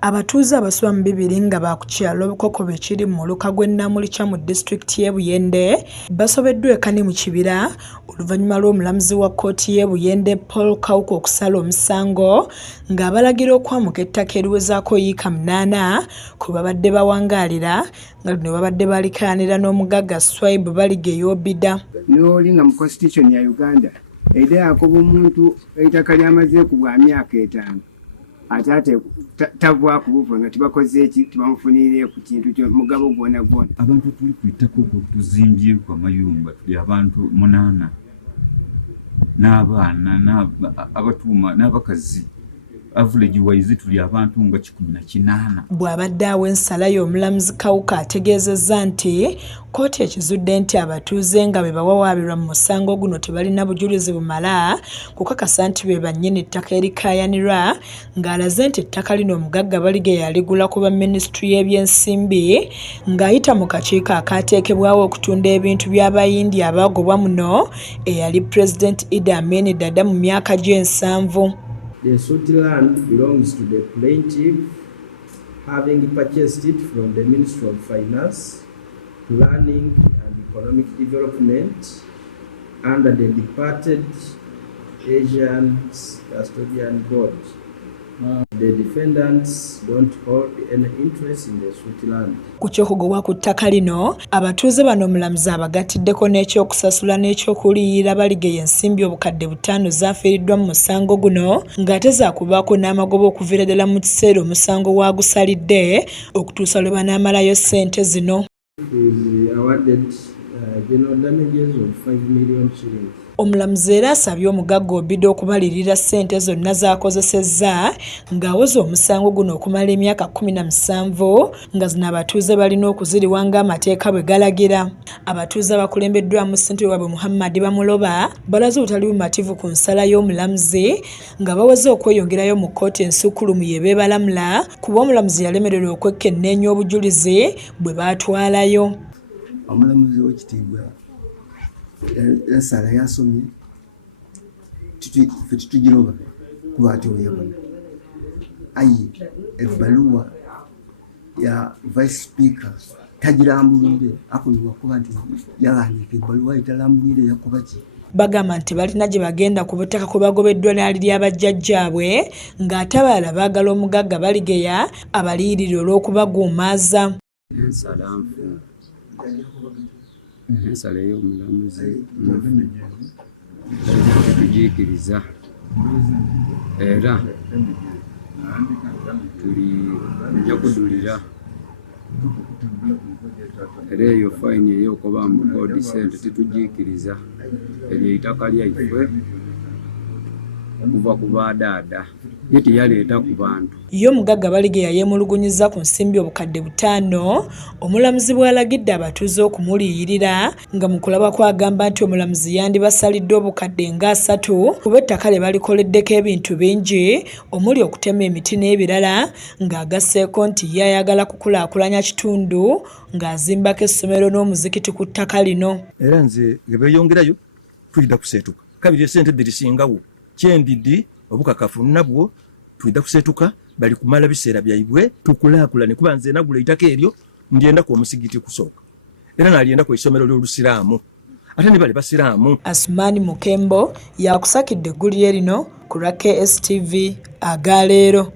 Abatuuze abasula mu 200 nga baakukyalo Bukokobe ekiri mu muluka gw'e Namulikya mu disitulikiti y'e Buyende basobeddwa ekani mu kibira oluvannyuma lw'omulamuzi wa kkooti y'e Buyende Paul Kawuka okusala omusango ng'abalagira okwamuka ettaka eriwezaako yiika 8 kwe babadde bawangaalira nga luno babadde balikaanira n'omugagga Swaibu Balige Yobida. N'oli nga mu constitution ya Uganda edda yakoba omuntu ettaka lyamaze ku bwa myaka 5 ate tabwa kubuva nga tibakoze eki tibamufunire ku kintu kyo mugabo gwona gwona. Abantu tuli ku ttaka okutuzimbye kwa mayumba tuli abantu 8 n'abaana abatuuma n'abakazi average wise tuli abantu nga 18. Bw'abadde awo ensalayo omulamuzi Kawuka ategeezezza nti kkooti ekizudde nti abatuuze nga be bawawaabirwa mu musango guno tebalina bujulizi bumala kukakasa nti be bannyini ettaka erikaayanirwa ng'alaze nti ettaka lino omugagga Balige yaligula ku baminisitule y'ebyensimbi ng'ayita mu kakiiko akaateekebwawo okutunda ebintu by'abayindi abaagobwa muno eyali Pulezidenti Idi Amin Dada mu myaka gye7. The Suti land belongs to the plaintiff, having purchased it from the Ministry of Finance, Planning and Economic Development under the departed Asian Custodian Board. The defendants don't hold any interest in the Suti land. Ku kyokugobwa ku ttaka lino abatuuze bano omulamuzi abagatiddeko n'ekyokusasula n'ekyokuliyirira Balige y'ensimbi obukadde 5 zaafiiriddwa mu musango guno ng'ate zaakubaako n'amagoba okuviira ddala mu kiseera omusango waagusalidde okutuusa lwe banaamalayo ssente zino. Omulamuzi era asabye omugagga Obida okubalirira ssente zonna z'akozesezza ng'awoza omusango guno okumala emyaka 17 nga zino abatuuze balina okuziriwa ng'amateeka bwe galagira. Abatuuze abakulembeddwamu ssentebe waabwe Muhammad Bamuloba balaze obutali bumativu ku nsala y'omulamuzi nga baweze okweyongerayo mu kkooti ensukkulumu ye beebalamula kuba omulamuzi yalemererwa okwekenneenya obujulizi bwe baatwalayo. Omulamuzi w'ekitiibwa ensala yasomye tetugiroba kuba ati oyabona ayi ebbaluwa ya vice speaker tagirambulire akulirwa kuba nti yawandiika ebbaluwa etalambulire yakuba ki. Bagamba nti balina gye bagenda ku butaka kwe bagobeddwa n'ali ly'abajjajjaabwe ng'ate abalala baagala omugagga Baligeya abaliyirire olw'okubaguumaaza. Ensala y'omulamuzi tugiikiriza era tujja kudulira era eyo fayini ey'okuba mu kodi sente tetugiikiriza eryo ettaka lyaife okuva ku baadaada ye teyaleeta ku bantu. Yo omugagga Baligeya yeemulugunyiza ku nsimbi obukadde 5 omulamuzi bw'alagidde abatuuze okumuliyirira nga mu kulaba kwagamba nti omulamuzi yandibasalidde obukadde nga 3 kuba ettaka lye balikoleddeko ebintu bingi omuli okutema emiti n'ebirala ng'agasseeko nti ye ayagala kukulaakulanya kitundu ng'azimbako essomero n'omuzikiti ku ttaka lino. Era nze ge beeyongerayo tulida kuseetuka kabiri esente dirisingawo kyendidi obukakafu nabwo tulida kuseetuka bali kumala biseera byaibwe tukulaakulane kuba nze nagula ettaka eryo ndyenda ku omusigiti kusooka era nalyenda ku essomero ly'olusiraamu ate ne bali basiraamu. Asumani Mukembo yakusakidde eggulire lino ku lwa KSTV agaleero.